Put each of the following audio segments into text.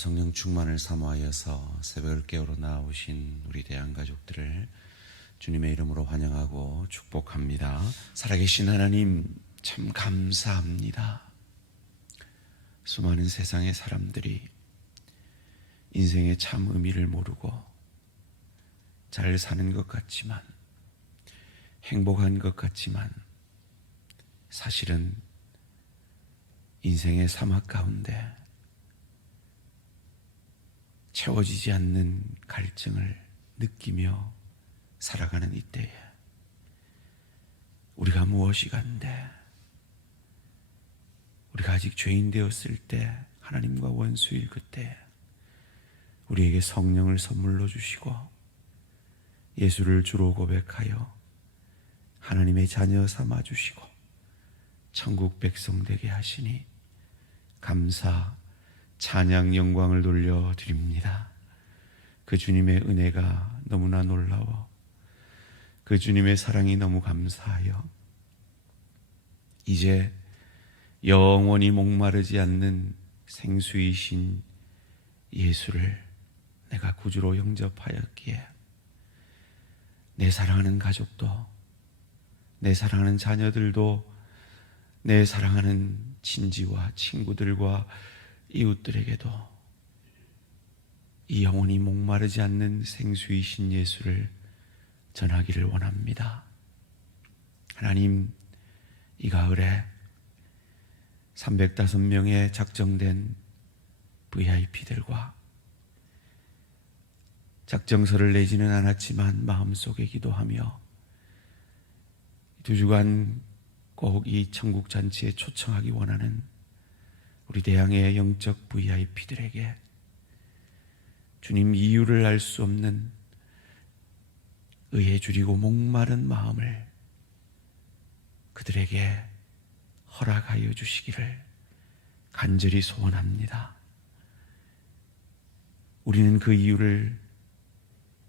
성령 충만을 사모하여서 새벽을 깨우러 나오신 우리 대한가족들을 주님의 이름으로 환영하고 축복합니다. 살아계신 하나님 참 감사합니다. 수많은 세상의 사람들이 인생의 참 의미를 모르고 잘 사는 것 같지만, 행복한 것 같지만 사실은 인생의 사막 가운데 채워지지 않는 갈증을 느끼며 살아가는 이때에 우리가 무엇이 간데, 우리가 아직 죄인 되었을 때, 하나님과 원수일 그때 우리에게 성령을 선물로 주시고 예수를 주로 고백하여 하나님의 자녀 삼아 주시고 천국 백성 되게 하시니 감사, 찬양, 영광을 돌려드립니다. 그 주님의 은혜가 너무나 놀라워 그 주님의 사랑이 너무 감사하여 이제 영원히 목마르지 않는 생수이신 예수를 내가 구주로 영접하였기에 내 사랑하는 가족도, 내 사랑하는 자녀들도, 내 사랑하는 친지와 친구들과 이웃들에게도 이 영원히 목마르지 않는 생수이신 예수를 전하기를 원합니다. 하나님, 이 가을에 305명의 작정된 VIP들과 작정서를 내지는 않았지만 마음속에 기도하며 2주간 꼭 이 천국 잔치에 초청하기 원하는 우리 대항의 영적 VIP들에게 주님 이유를 알 수 없는 의에 줄이고 목마른 마음을 그들에게 허락하여 주시기를 간절히 소원합니다. 우리는 그 이유를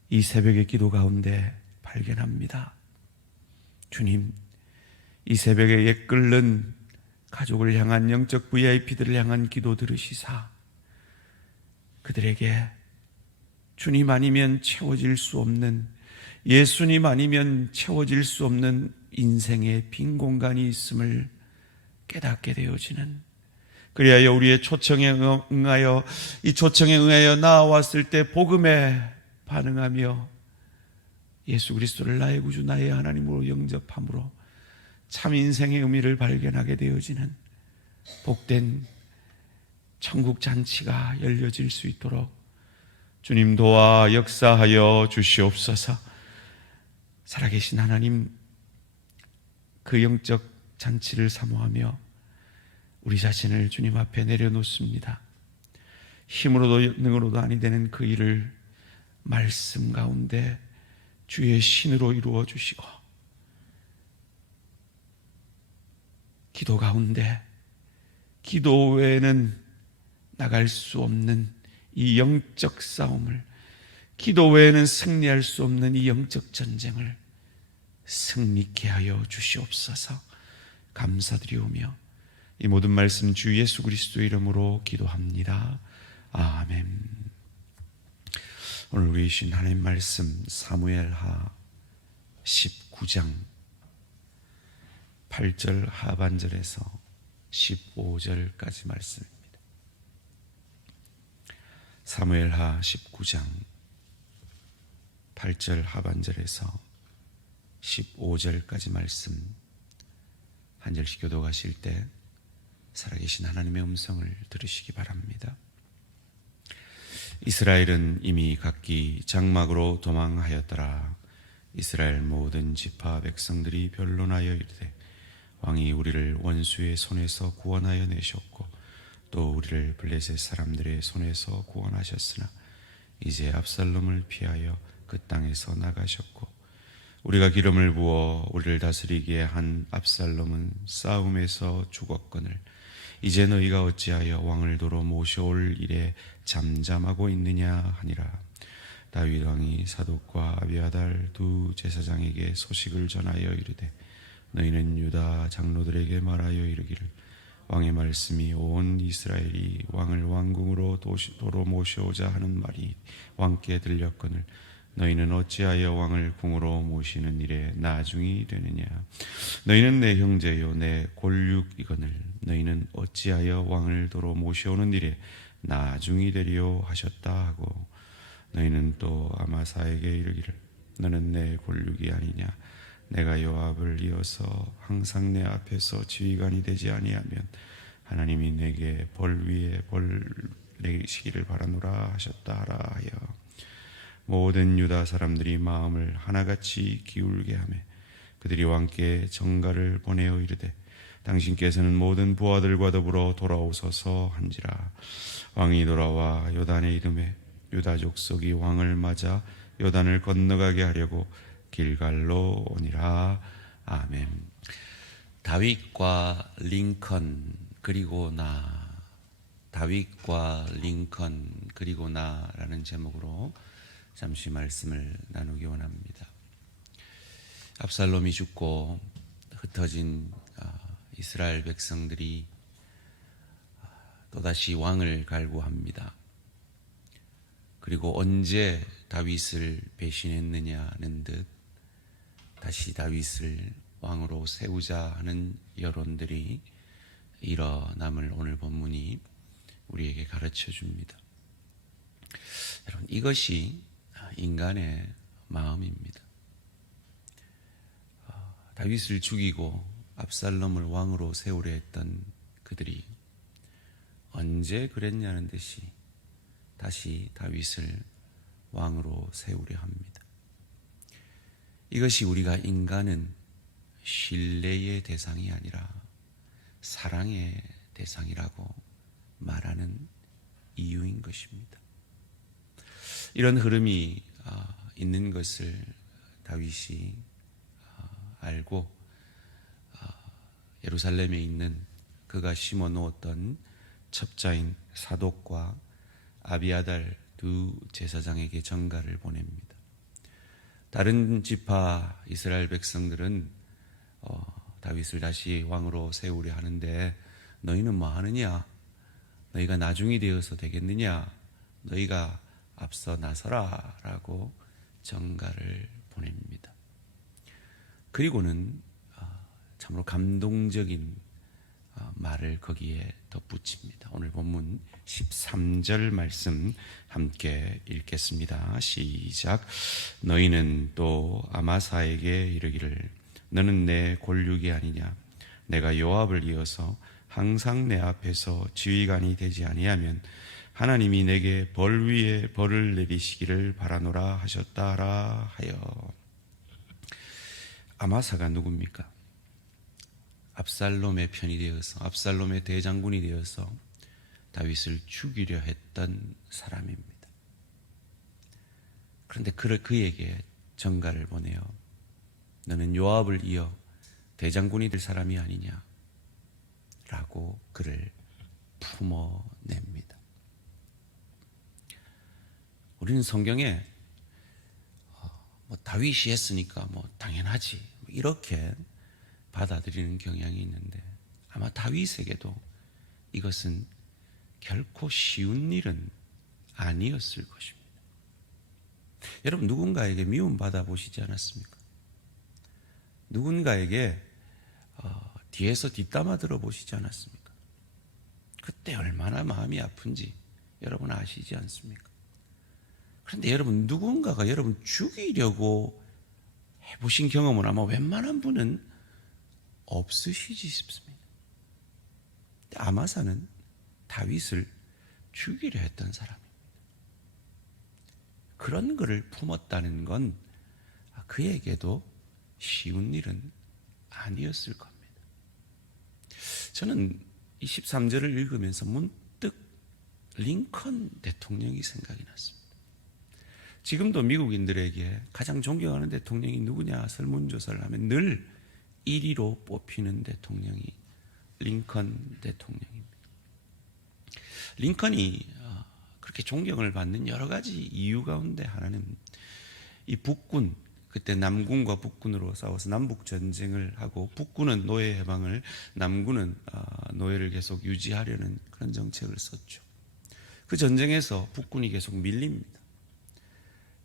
이 새벽의 기도 가운데 발견합니다. 주님, 이 새벽에 옛끓는 가족을 향한 영적 VIP들을 향한 기도 들으시사 그들에게 주님 아니면 채워질 수 없는, 예수님 아니면 채워질 수 없는 인생의 빈 공간이 있음을 깨닫게 되어지는, 그리하여 우리의 초청에 응하여, 이 초청에 응하여 나왔을 때 복음에 반응하며 예수 그리스도를 나의 구주, 나의 하나님으로 영접함으로 참 인생의 의미를 발견하게 되어지는 복된 천국 잔치가 열려질 수 있도록 주님 도와 역사하여 주시옵소서. 살아계신 하나님, 그 영적 잔치를 사모하며 우리 자신을 주님 앞에 내려놓습니다. 힘으로도 능으로도 아니 되는 그 일을 말씀 가운데 주의 신으로 이루어 주시고, 기도 가운데 기도 외에는 나갈 수 없는 이 영적 싸움을, 기도 외에는 승리할 수 없는 이 영적 전쟁을 승리케 하여 주시옵소서. 감사드리오며 이 모든 말씀 주 예수 그리스도 이름으로 기도합니다. 아멘. 오늘 우리 주신 하나님 말씀 사무엘하 19장 8절 하반절에서 15절까지 말씀입니다. 사무엘하 19장 8절 하반절에서 15절까지 말씀 한 절씩 교독하실 때 살아계신 하나님의 음성을 들으시기 바랍니다. 이스라엘은 이미 각기 장막으로 도망하였더라. 이스라엘 모든 지파 백성들이 변론하여 이르되, 왕이 우리를 원수의 손에서 구원하여 내셨고 또 우리를 블레셋 사람들의 손에서 구원하셨으나 이제 압살롬을 피하여 그 땅에서 나가셨고 우리가 기름을 부어 우리를 다스리게 한 압살롬은 싸움에서 죽었거늘 이제 너희가 어찌하여 왕을 도로 모셔올 일에 잠잠하고 있느냐 하니라. 다윗 왕이 사독과 아비아달 두 제사장에게 소식을 전하여 이르되, 너희는 유다 장로들에게 말하여 이르기를, 왕의 말씀이 온 이스라엘이 왕을 왕궁으로 도로 모셔오자 하는 말이 왕께 들렸거늘 너희는 어찌하여 왕을 궁으로 모시는 일에 나중이 되느냐. 너희는 내 형제요 내 골육이거늘 너희는 어찌하여 왕을 도로 모셔오는 일에 나중이 되리요 하셨다 하고 너희는 또 아마사에게 이르기를 너는 내 골육이 아니냐. 내가 요압을 이어서 항상 내 앞에서 지휘관이 되지 아니하면 하나님이 내게 벌 위에 벌 내리시기를 바라노라 하셨다 하라 하여 모든 유다 사람들이 마음을 하나같이 기울게 하며 그들이 왕께 전가를 보내어 이르되 당신께서는 모든 부하들과 더불어 돌아오소서 한지라. 왕이 돌아와 요단에 이르매 유다 족속이 왕을 맞아 요단을 건너가게 하려고 길갈로 오니라. 아멘. 다윗과 링컨 그리고 나. 다윗과 링컨 그리고 나라는 제목으로 잠시 말씀을 나누기 원합니다. 압살롬이 죽고 흩어진 이스라엘 백성들이 또다시 왕을 갈구합니다. 그리고 언제 다윗을 배신했느냐는 듯 다시 다윗을 왕으로 세우자 하는 여론들이 일어남을 오늘 본문이 우리에게 가르쳐 줍니다. 여러분, 이것이 인간의 마음입니다. 다윗을 죽이고 압살롬을 왕으로 세우려 했던 그들이 언제 그랬냐는 듯이 다시 다윗을 왕으로 세우려 합니다. 이것이 우리가 인간은 신뢰의 대상이 아니라 사랑의 대상이라고 말하는 이유인 것입니다. 이런 흐름이 있는 것을 다윗이 알고 예루살렘에 있는 그가 심어 놓았던 첩자인 사독과 아비아달 두 제사장에게 전가를 보냅니다. 다른 지파 이스라엘 백성들은 다윗을 다시 왕으로 세우려 하는데 너희는 뭐 하느냐? 너희가 나중이 되어서 되겠느냐? 너희가 앞서 나서라 라고 전가를 보냅니다. 그리고는 참으로 감동적인 말을 거기에 덧붙입니다. 오늘 본문 13절 말씀 함께 읽겠습니다. 시작. 너희는 또 아마사에게 이르기를 너는 내 골육이 아니냐. 내가 요압을 이어서 항상 내 앞에서 지휘관이 되지 아니하면 하나님이 내게 벌 위에 벌을 내리시기를 바라노라 하셨다라 하여. 아마사가 누굽니까? 압살롬의 편이 되어서 압살롬의 대장군이 되어서 다윗을 죽이려 했던 사람입니다. 그런데 그에게 전가를 보내어 너는 요압을 이어 대장군이 될 사람이 아니냐 라고 그를 품어냅니다. 우리는 성경에 다윗이 했으니까 당연하지 이렇게 받아들이는 경향이 있는데 아마 다윗에게도 이것은 결코 쉬운 일은 아니었을 것입니다. 여러분, 누군가에게 미움받아 보시지 않았습니까? 누군가에게 뒤에서 뒷담화 들어보시지 않았습니까? 그때 얼마나 마음이 아픈지 여러분 아시지 않습니까? 그런데 여러분, 누군가가 여러분 죽이려고 해보신 경험은 아마 웬만한 분은 없으시지 싶습니다. 아마사는 다윗을 죽이려 했던 사람입니다. 그런 그를 품었다는 건 그에게도 쉬운 일은 아니었을 겁니다. 저는 이 13절을 읽으면서 문득 링컨 대통령이 생각이 났습니다. 지금도 미국인들에게 가장 존경하는 대통령이 누구냐 설문조사를 하면 늘 1위로 뽑히는 대통령이 링컨 대통령입니다. 링컨이 그렇게 존경을 받는 여러 가지 이유 가운데 하나는 이 북군, 그때 남군과 북군으로 싸워서 남북 전쟁을 하고 북군은 노예 해방을, 남군은 노예를 계속 유지하려는 그런 정책을 썼죠. 그 전쟁에서 북군이 계속 밀립니다.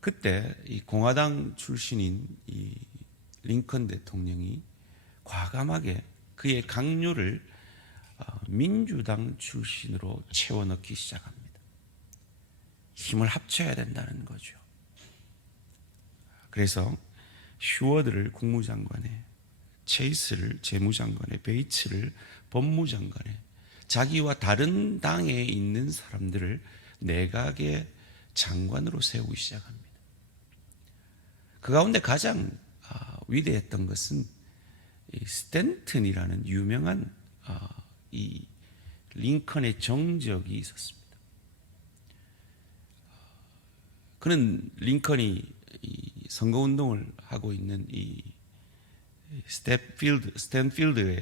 그때 이 공화당 출신인 이 링컨 대통령이 과감하게 그의 강요를 민주당 출신으로 채워넣기 시작합니다. 힘을 합쳐야 된다는 거죠. 그래서 휴워드를 국무장관에, 체이스를 재무장관에, 베이츠를 법무장관에, 자기와 다른 당에 있는 사람들을 내각의 장관으로 세우기 시작합니다. 그 가운데 가장 위대했던 것은 스탠튼이라는 유명한 이 링컨의 정적이 있었습니다. 그는 링컨이 이 선거운동을 하고 있는 이 스탠필드에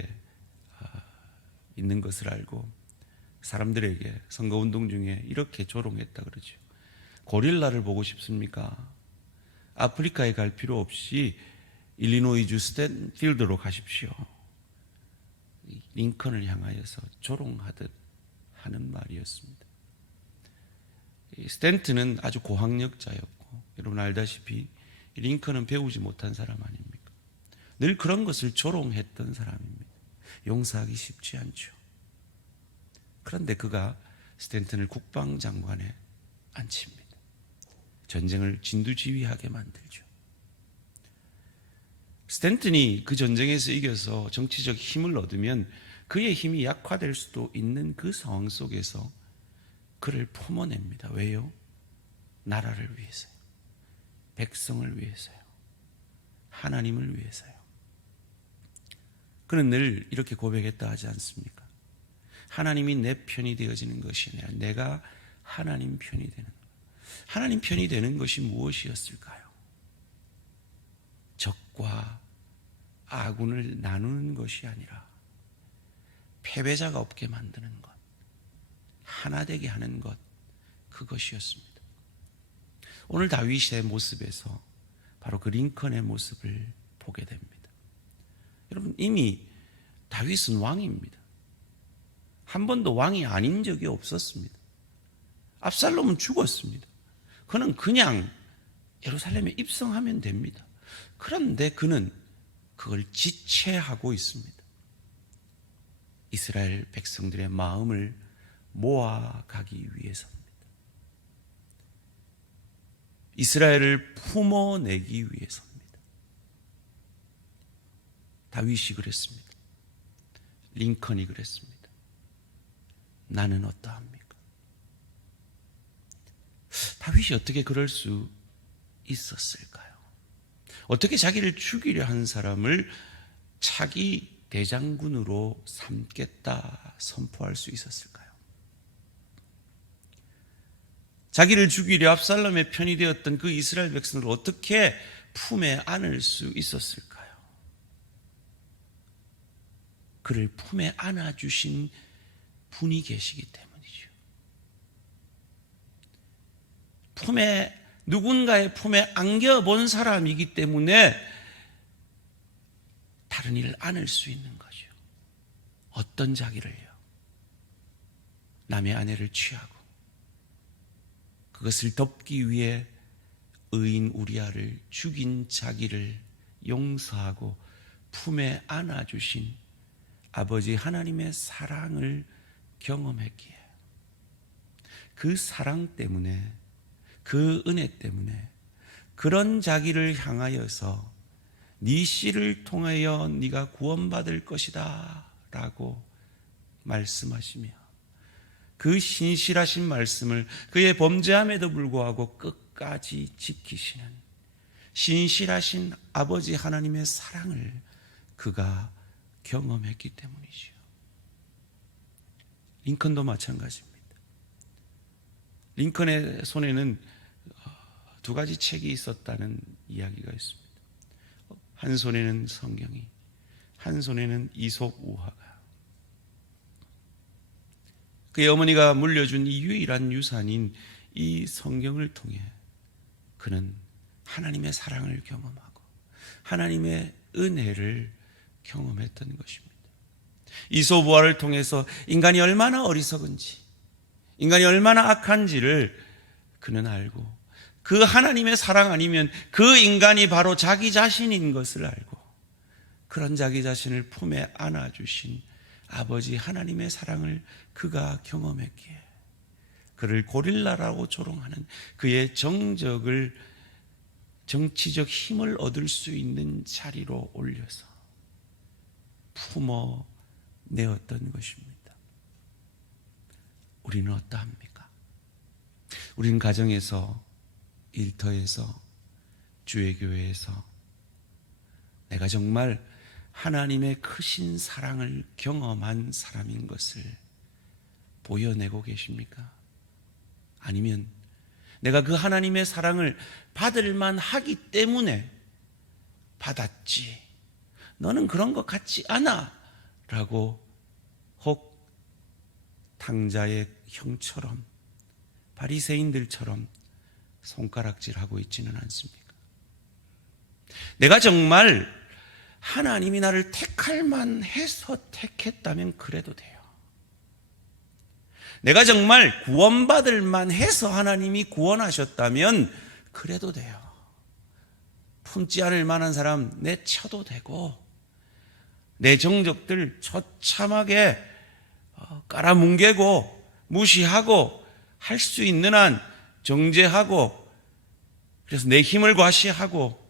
있는 것을 알고 사람들에게 선거운동 중에 이렇게 조롱했다 그러죠. 고릴라를 보고 싶습니까? 아프리카에 갈 필요 없이 일리노이주 스탠필드로 가십시오. 링컨을 향하여서 조롱하듯 하는 말이었습니다. 스탠튼은 아주 고학력자였고, 여러분 알다시피 링컨은 배우지 못한 사람 아닙니까? 늘 그런 것을 조롱했던 사람입니다. 용서하기 쉽지 않죠. 그런데 그가 스탠튼을 국방장관에 앉힙니다. 전쟁을 진두지휘하게 만들죠. 스탠튼이 그 전쟁에서 이겨서 정치적 힘을 얻으면 그의 힘이 약화될 수도 있는 그 상황 속에서 그를 품어냅니다. 왜요? 나라를 위해서요. 백성을 위해서요. 하나님을 위해서요. 그는 늘 이렇게 고백했다 하지 않습니까? 하나님이 내 편이 되어지는 것이 아니라 내가 하나님 편이 되는 것. 하나님 편이 되는 것이 무엇이었을까요? 적과 아군을 나누는 것이 아니라 패배자가 없게 만드는 것, 하나 되게 하는 것, 그것이었습니다. 오늘 다윗의 모습에서 바로 그 링컨의 모습을 보게 됩니다. 여러분, 이미 다윗은 왕입니다. 한 번도 왕이 아닌 적이 없었습니다. 압살롬은 죽었습니다. 그는 그냥 예루살렘에 입성하면 됩니다. 그런데 그는 그걸 지체하고 있습니다. 이스라엘 백성들의 마음을 모아가기 위해서입니다. 이스라엘을 품어내기 위해서입니다. 다윗이 그랬습니다. 링컨이 그랬습니다. 나는 어떠합니까? 다윗이 어떻게 그럴 수 있었을까요? 어떻게 자기를 죽이려 한 사람을 차기 대장군으로 삼겠다 선포할 수 있었을까요? 자기를 죽이려 압살롬의 편이 되었던 그 이스라엘 백성을 어떻게 품에 안을 수 있었을까요? 그를 품에 안아주신 분이 계시기 때문이죠. 누군가의 품에 안겨본 사람이기 때문에 다른 이를 안을 수 있는 거죠. 어떤 자기를요? 남의 아내를 취하고 그것을 덮기 위해 의인 우리아를 죽인 자기를 용서하고 품에 안아주신 아버지 하나님의 사랑을 경험했기에 그 사랑 때문에, 그 은혜 때문에 그런 자기를 향하여서 네 씨를 통하여 네가 구원받을 것이다 라고 말씀하시며 그 신실하신 말씀을 그의 범죄함에도 불구하고 끝까지 지키시는 신실하신 아버지 하나님의 사랑을 그가 경험했기 때문이지요. 링컨도 마찬가지입니다. 링컨의 손에는 두 가지 책이 있었다는 이야기가 있습니다. 한 손에는 성경이, 한 손에는 이솝 우화가. 그의 어머니가 물려준 이 유일한 유산인 이 성경을 통해 그는 하나님의 사랑을 경험하고 하나님의 은혜를 경험했던 것입니다. 이소부화를 통해서 인간이 얼마나 어리석은지, 인간이 얼마나 악한지를 그는 알고, 그 하나님의 사랑 아니면 그 인간이 바로 자기 자신인 것을 알고, 그런 자기 자신을 품에 안아주신 아버지 하나님의 사랑을 그가 경험했기에 그를 고릴라라고 조롱하는 그의 정적을, 정치적 힘을 얻을 수 있는 자리로 올려서 품어내었던 것입니다. 우리는 어떠합니까? 우리는 가정에서, 일터에서, 주의 교회에서 내가 정말 하나님의 크신 사랑을 경험한 사람인 것을 보여내고 계십니까? 아니면 내가 그 하나님의 사랑을 받을 만하기 때문에 받았지, 너는 그런 것 같지 않아 라고 혹 탕자의 형처럼, 바리새인들처럼 손가락질하고 있지는 않습니까? 내가 정말 하나님이 나를 택할 만해서 택했다면 그래도 돼요. 내가 정말 구원받을 만해서 하나님이 구원하셨다면 그래도 돼요. 품지 않을 만한 사람 내쳐도 되고, 내 정적들 처참하게 깔아뭉개고 무시하고 할 수 있는 한 정죄하고, 그래서 내 힘을 과시하고,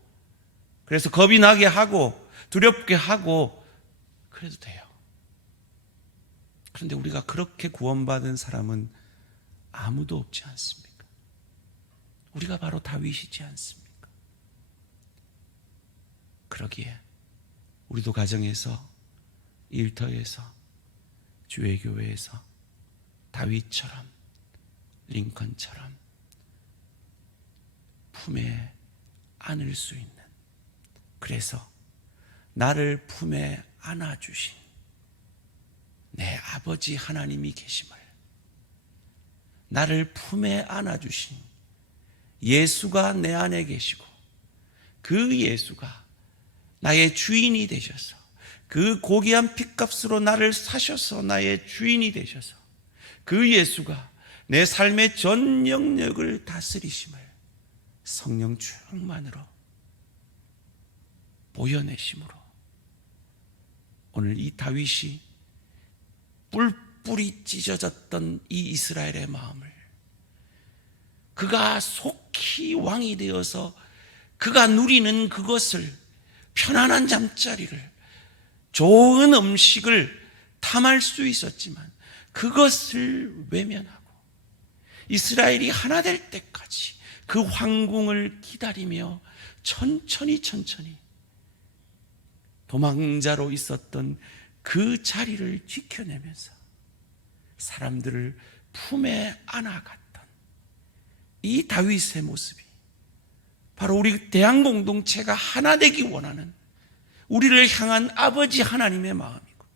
그래서 겁이 나게 하고 두렵게 하고 그래도 돼요. 그런데 우리가 그렇게 구원받은 사람은 아무도 없지 않습니까? 우리가 바로 다윗이지 않습니까? 그러기에 우리도 가정에서, 일터에서, 주의 교회에서 다윗처럼, 링컨처럼 품에 안을 수 있는, 그래서 나를 품에 안아주신 내 아버지 하나님이 계심을, 나를 품에 안아주신 예수가 내 안에 계시고, 그 예수가 나의 주인이 되셔서, 그 고귀한 핏값으로 나를 사셔서 나의 주인이 되셔서, 그 예수가 내 삶의 전 영역을 다스리심을 성령 충만으로 보여내심으로, 오늘 이 다윗이 뿔뿔이 찢어졌던 이 이스라엘의 마음을, 그가 속히 왕이 되어서 그가 누리는 그것을, 편안한 잠자리를, 좋은 음식을 탐할 수 있었지만 그것을 외면하고 이스라엘이 하나 될 때까지 그 황궁을 기다리며 천천히 도망자로 있었던 그 자리를 지켜내면서 사람들을 품에 안아갔던 이 다윗의 모습이 바로 우리 대한 공동체가 하나 되기 원하는, 우리를 향한 아버지 하나님의 마음이고,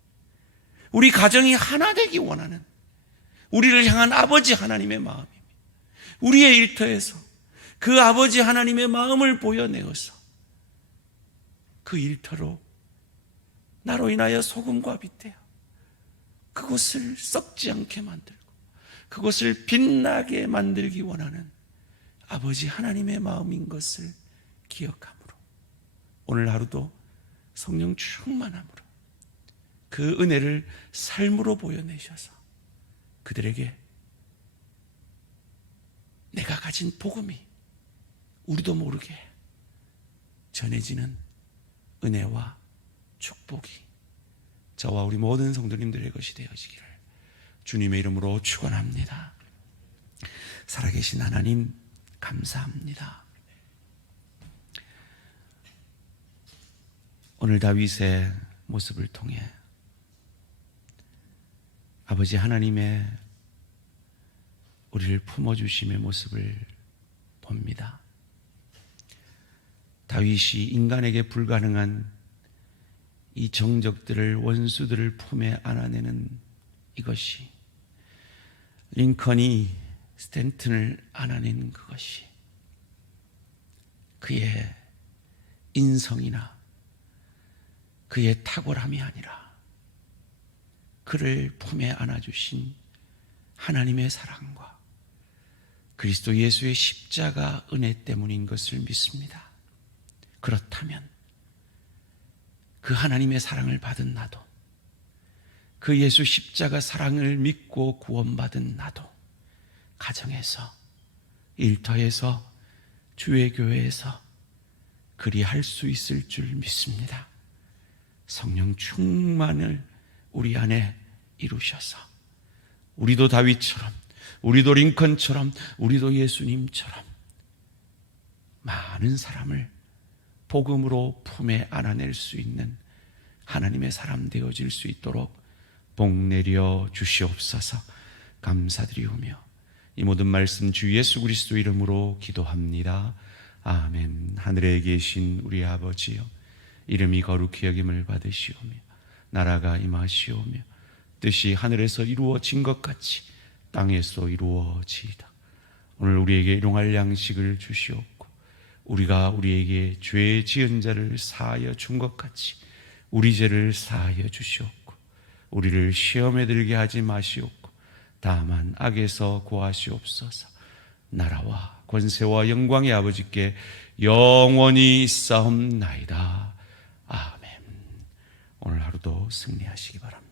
우리 가정이 하나 되기 원하는 우리를 향한 아버지 하나님의 마음입니다. 우리의 일터에서 그 아버지 하나님의 마음을 보여내어서 그 일터로 나로 인하여 소금과 빛되어 그것을 썩지 않게 만들고 그것을 빛나게 만들기 원하는 아버지 하나님의 마음인 것을 기억함으로, 오늘 하루도 성령 충만함으로 그 은혜를 삶으로 보여내셔서 그들에게 내가 가진 복음이 우리도 모르게 전해지는 은혜와 축복이 저와 우리 모든 성도님들의 것이 되어지기를 주님의 이름으로 축원합니다. 살아계신 하나님 감사합니다. 오늘 다윗의 모습을 통해 아버지 하나님의 우리를 품어주심의 모습을 봅니다. 다윗이 인간에게 불가능한 이 정적들을, 원수들을 품에 안아내는 이것이, 링컨이 스탠튼을 안아낸 그것이 그의 인성이나 그의 탁월함이 아니라 그를 품에 안아주신 하나님의 사랑과 그리스도 예수의 십자가 은혜 때문인 것을 믿습니다. 그렇다면 그 하나님의 사랑을 받은 나도, 그 예수 십자가 사랑을 믿고 구원받은 나도 가정에서, 일터에서, 주의 교회에서 그리 할 수 있을 줄 믿습니다. 성령 충만을 우리 안에 이루셔서 우리도 다윗처럼, 우리도 링컨처럼, 우리도 예수님처럼 많은 사람을 복음으로 품에 안아낼 수 있는 하나님의 사람 되어질 수 있도록 복 내려 주시옵소서. 감사드리오며 이 모든 말씀 주 예수 그리스도 이름으로 기도합니다. 아멘. 하늘에 계신 우리 아버지여, 이름이 거룩히 여김을 받으시오며 나라가 임하시오며 뜻이 하늘에서 이루어진 것 같이 땅에서 이루어지이다. 오늘 우리에게 일용할 양식을 주시옵고 우리가 우리에게 죄 지은 자를 사하여 준 것 같이 우리 죄를 사하여 주시옵고 우리를 시험에 들게 하지 마시옵고 다만 악에서 구하시옵소서. 나라와 권세와 영광의 아버지께 영원히 있사옵나이다. 아멘. 오늘 하루도 승리하시기 바랍니다.